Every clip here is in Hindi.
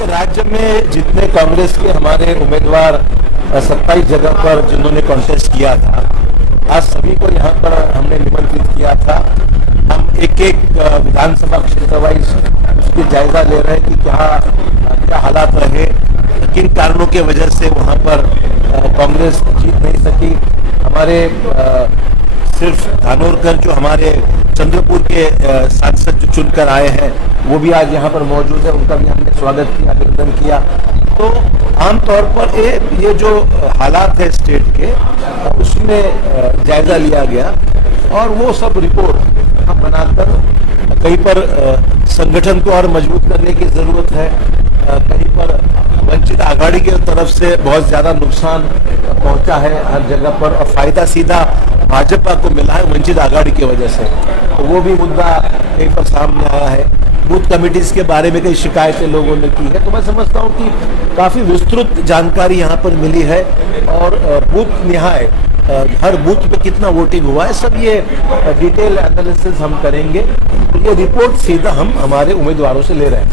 देखिए, राज्य में जितने कांग्रेस के हमारे उम्मीदवार 27 जगह पर जिन्होंने कॉन्टेस्ट किया था, आज सभी को यहाँ पर हमने निमंत्रित किया था। हम एक एक विधानसभा क्षेत्र वाइज उसकी जायजा ले रहे हैं कि क्या हालात रहे, किन कारणों के वजह से वहाँ पर कांग्रेस जीत नहीं सकी। हमारे सिर्फ धानोरकर जो हमारे चंद्रपुर के सांसद जो चुनकर आए हैं वो भी आज यहाँ पर मौजूद है, उनका भी हमने स्वागत किया, अभिनंदन किया। तो आमतौर पर ये जो हालात है स्टेट के, उसमें जायजा लिया गया और वो सब रिपोर्ट हम बनाकर कहीं पर संगठन को और मजबूत करने की जरूरत है, कहीं पर वंचित आघाड़ी की तरफ से बहुत ज्यादा नुकसान पहुंचा है हर जगह पर और फायदा सीधा भाजपा को मिला है वंचित आघाड़ी की वजह से, तो वो भी मुद्दा कहीं पर सामने आया है। बूथ कमिटीज के बारे में कई शिकायतें लोगों ने की है, तो मैं समझता हूं कि काफी विस्तृत जानकारी यहां पर मिली है और बूथ निहाय हर बूथ पे कितना वोटिंग हुआ है सब ये डिटेल एनालिसिस हम करेंगे। तो ये रिपोर्ट सीधा हम हमारे उम्मीदवारों से ले रहे हैं।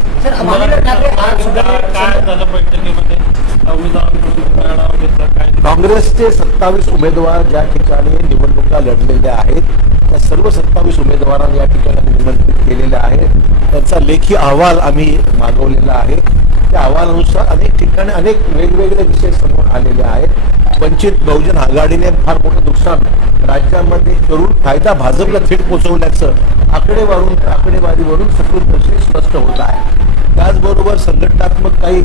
काँग्रेसचे 27 उमेदवार ज्या ठिकाणी निवडणुका लढलेल्या आहेत त्या सर्व 27 उमेदवारांना या ठिकाणी निमंत्रित केलेले आहे। त्यांचा लेखी अहवाल आम्ही मागवलेला आहे। त्या अहवालानुसार अनेक ठिकाणी अनेक वेगवेगळे विषय समोर आलेले आहेत। वंचित बहुजन आघाडीने फार मोठं नुकसान राज्यामध्ये करून फायदा भाजपला थेट पोहोचवल्याचं आकडेवारीवरून सकृत स्पष्ट होत आहे। त्याचबरोबर संघटनात्मक काही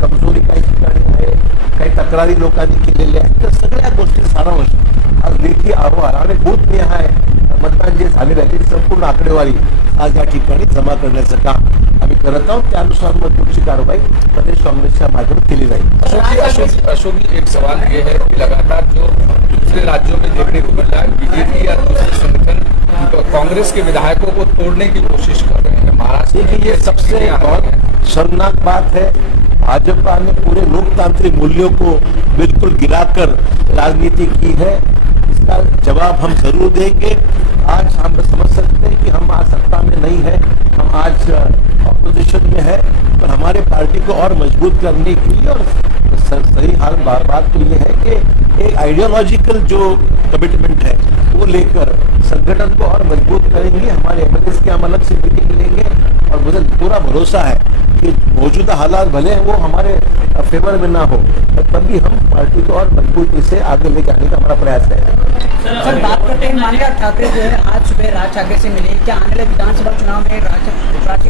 कमजोरी काही ठिकाणी आहे, काही तक्रारी लोकांनी केलेल्या आहेत। तर सगळ्या गोष्टी सारांश आज लेखी अहवाल आणि बूथ निहाय मतदान जे झालेलं आहे त्याची संपूर्ण आकडेवारी आज या ठिकाणी जमा करण्याचं काम आम्ही करत आहोत। त्यानुसार मग पुढची कारवाई प्रदेश काँग्रेसच्या माध्यमातून केली जाईल। अशोक जी, एक सवाल ये है कि लगातार जो दूसरे राज्यों में देखने को मिल रहा है, बीजेपी या दूसरे संगठन कांग्रेस के विधायकों को तोड़ने की कोशिश कर रहे हैं। महाराष्ट्र देखिए, ये सबसे बहुत शर्मनाक बात है। भाजपा ने पूरे लोकतांत्रिक मूल्यों को बिल्कुल गिराकर राजनीति की है, इसका जवाब हम जरूर देंगे। आज हम समझ सकते हैं कि हम आज सत्ता में नहीं है, हम आज ऑपोजिशन में है, पर हमारे पार्टी को और मजबूत करने के लिए और सही हाल बात तो ये है कि एक आइडियोलॉजिकल जो कमिटमेंट है वो लेकर संगठन को और मजबूत करेंगे। हमारे एमएलए की हम अलग से मीटिंग लेंगे और मुझे पूरा भरोसा है कि मौजूदा हालात भले वो हमारे फेवर में ना हो, तब भी हम पार्टी को और मजबूती से आगे ले जाने का हमारा प्रयास है। सर, बात करते हैं, मानिका ठाकरे जो है आज सुबह राज ठाकरे से मिले, क्या आने वाले विधानसभा चुनाव में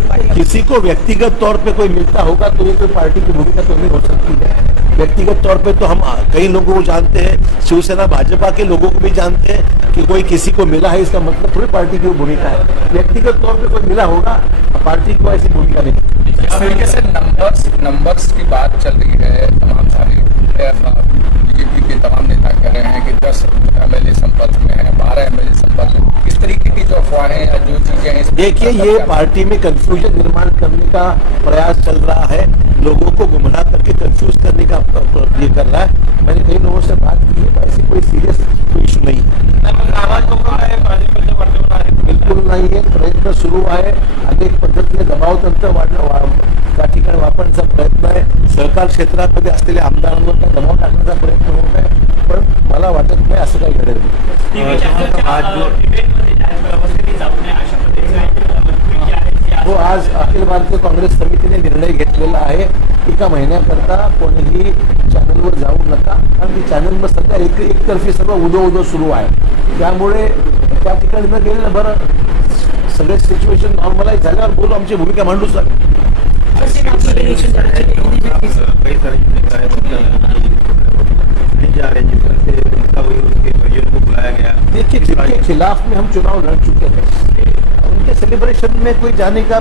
पार्टी किसी को व्यक्तिगत तौर पे कोई मिलता होगा तो ये कोई पार्टी की भूमिका तो नहीं हो सकती है। व्यक्तिगत तौर पे तो हम कई लोगों को जानते हैं, शिवसेना भाजपा के लोगों को भी जानते हैं कि कोई किसी को मिला है इसका मतलब थोड़ी पार्टी की भूमिका है। व्यक्तिगत तौर पे कोई मिला होगा, पार्टी को ऐसी भूमिका नहीं। इस तरीके से नंबर्स की बात चल रही है, तमाम सारे बीजेपी के तमाम नेता कह रहे हैं कि 10 एमएलए संपर्क में है, 12 एमएलए संपर्क में। इस तरीके की जो अफवाहें या जो चीजें हैं, देखिए, ये पार्टी में कंफ्यूजन निर्माण करने का प्रयास चल रहा है, लोगों को गुमराह करके कंफ्यूज करने का ये कर रहा है। मैंने कई लोगों से बात की है, ऐसी कोई सीरियस इशू नहीं है। बिल्कुल नाही आहे, प्रयत्न सुरू आहे। अनेक पद्धतीने दबाव तंत्र त्या ठिकाणी वापरण्याचा प्रयत्न आहे। सहकार क्षेत्रामध्ये असलेल्या आमदारांवर काय दबाव टाकण्याचा प्रयत्न होत आहे, पण मला वाटत नाही असं काही घडेल। हो, आज अखिल भारतीय काँग्रेस समितीने निर्णय घेतलेला आहे, एका महिन्याकरता कोणीही चॅनलवर जाऊ नका, कारण की चॅनलवर सध्या एकतर्फी सर्व उदो सुरू आहे। त्यामुळे त्या ठिकाणी न गेलेलं बरं, सगळे सिच्युएशन नॉर्मलाइज झाल्यावर बोलू, आमची भूमिका मांडू शकतो। देखिए, जिनके खिलाफ में हम चुनाव लड़ चुके हैं उनके सेलिब्रेशन में कोई जाने का,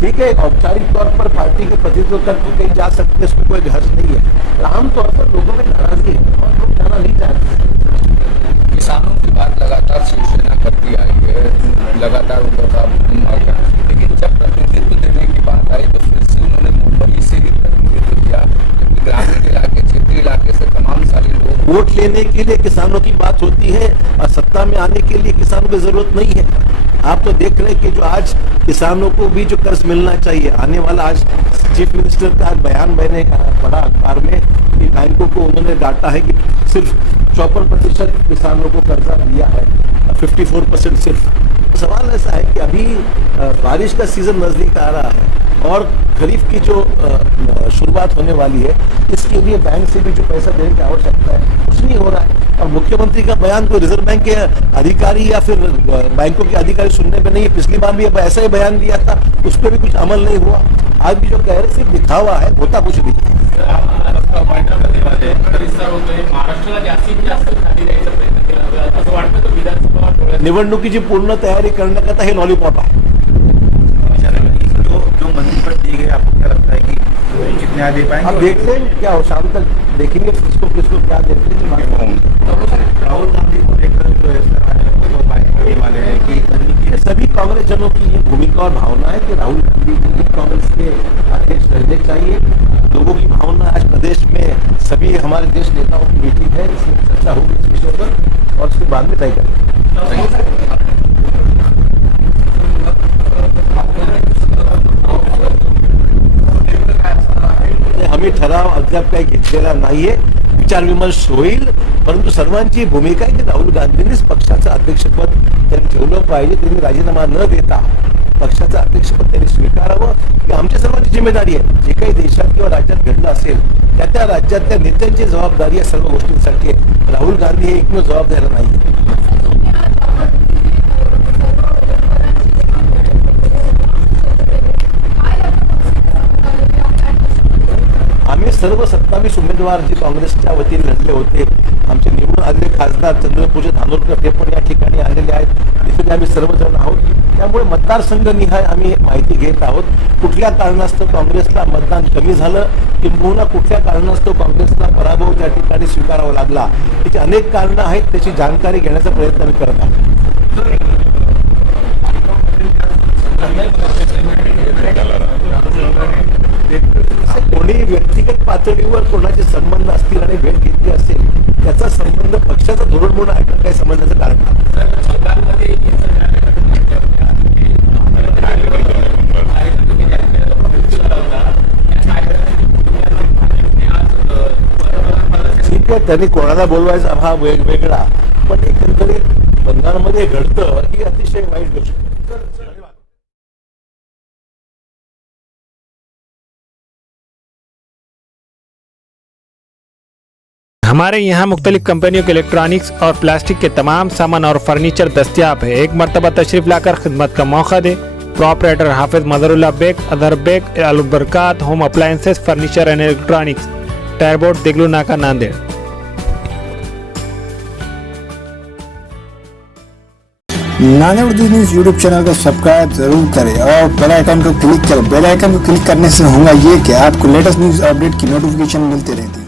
ठीक है, औपचारिक तौर पर पार्टी के प्रतिनिधित्व करके कहीं जा सकते हैं, इसमें कोई हर्ज नहीं है। आमतौर पर लोगों में नाराजगी है और लोग जाना नहीं चाहते। किसानों की बात लगातार शिवसेना करती आई है, लगातार उनका, लेकिन जब प्रतिनिधित्व देने की बात आई तो फिर से उन्होंने मुंबई से ही प्रतिनिधित्व दिया, क्योंकि ग्रामीण इलाके, क्षेत्रीय इलाके से तमाम सारे लोग वोट लेने के लिए किसानों की बात होती है और सत्ता में आने के लिए किसानों की जरूरत नहीं है। आप तो देख रहे हैं कि जो आज किसानों को भी जो कर्ज मिलना चाहिए आने वाला, आज चीफ मिनिस्टर का बयान मैंने पढ़ा अखबार में कि बैंकों को उन्होंने डांटा है कि सिर्फ 54% किसानों को कर्जा दिया है, 54% सिर्फ। सवाल ऐसा है कि अभी बारिश का सीजन नजदीक आ रहा है और खरीफ की जो शुरुआत होने वाली है, इसके लिए बैंक से भी जो पैसा देने की आवश्यकता है कुछ नहीं हो रहा है। और मुख्यमंत्री का बयान कोई रिजर्व बैंक के अधिकारी या फिर बैंकों के अधिकारी सुनने में नहीं है। पिछली बार भी ऐसा ही बयान दिया था, उस पर भी कुछ अमल नहीं हुआ। आज भी जो कह रहे सिर्फ दिखावा है, होता कुछ नहीं। निवडणुकीची पूर्ण तयारी करण्याकरता हे लॉलीपॉप आहे। जो मंत्रीपद दिए गए, आपको क्या लगता है कि कितने आ दे पाएंगे? अब देखते हैं क्या हो, शाम तक देखेंगे किसको क्या देते हैं। राहुल गांधी को लेकर जो है वाले हैं कि सभी कांग्रेस जनों की ये भूमिका और भावना है कि राहुल गांधी जी कांग्रेस के अध्यक्ष रहने चाहिए। लोगों की भावना आज प्रदेश में सभी हमारे देश नेताओं की मीटिंग है, इसमें चर्चा होगी इस विषय पर और उसके बाद में तय करेंगे। आम्ही ठराव अद्याप काही घेतलेला नाहीये, विचार विमर्श होईल, परंतु सर्वांची भूमिका आहे की राहुल गांधींनीच पक्षाचं अध्यक्षपद त्यांनी ठेवलं पाहिजे। त्यांनी राजीनामा न देता पक्षाचं अध्यक्षपद त्यांनी स्वीकारावं ही आमच्या सर्वांची जिम्मेदारी आहे। जे काही देशात किंवा राज्यात घडलं असेल त्या राज्यातल्या नेत्यांची जबाबदारी या सर्व गोष्टींसाठी आहे। राहुल गांधी हे एकमेव जबाबदार नाहीये। आम्ही सर्व 27 उमेदवार जे काँग्रेसच्या वतीने लढले होते, आमचे निवडून आलेले खासदार चंद्रपूरचे धानोरकर ते पण या ठिकाणी आलेले आहेत। इथे आम्ही सर्वजण आहोत, त्यामुळे मतदारसंघ निहाय आम्ही माहिती घेत आहोत। कुठल्या कारणास्तव काँग्रेसला मतदान कमी झालं किंबहुना कुठल्या कारणास्तव काँग्रेसला पराभव त्या ठिकाणी स्वीकारावा लागला, याची अनेक कारणं आहेत, त्याची जानकारी घेण्याचा प्रयत्न आम्ही करत आहोत। कोणी व्यक्तिगत पातळीवर कोणाचे संबंध असतील आणि भेट घेतली असेल, त्याचा संबंध पक्षाचा धोरण म्हणून आहे, काही संबंधाचं कारण ठीक आहे। त्यांनी कोणाला बोलवायचा हा वेगवेगळा, पण एकंदरीत बंगालमध्ये घडतं ही अतिशय वाईट गोष्ट। हमारे यहाँ मुख्तलिफ कंपनियों के इलेक्ट्रॉनिक्स और प्लास्टिक के तमाम सामान और फर्नीचर दस्तियाब है। एक मरतबा तशरीफ लाकर खिदमत का मौका दे। प्रोपराइटर हाफिज मदरुल्लाह बेग, अदर Baig, Albarkat home appliances, furniture and electronics, टायरबोर्ड, दिगलू नाका, Nanded. Nanded Urdu news YouTube channel को सब्सक्राइब जरूर करें और बेल आइकन को क्लिक करें। बेल आइकन को क्लिक करने से होगा ये कि आपको लेटेस्ट न्यूज अपडेट की नोटिफिकेशन मिलती रहती है।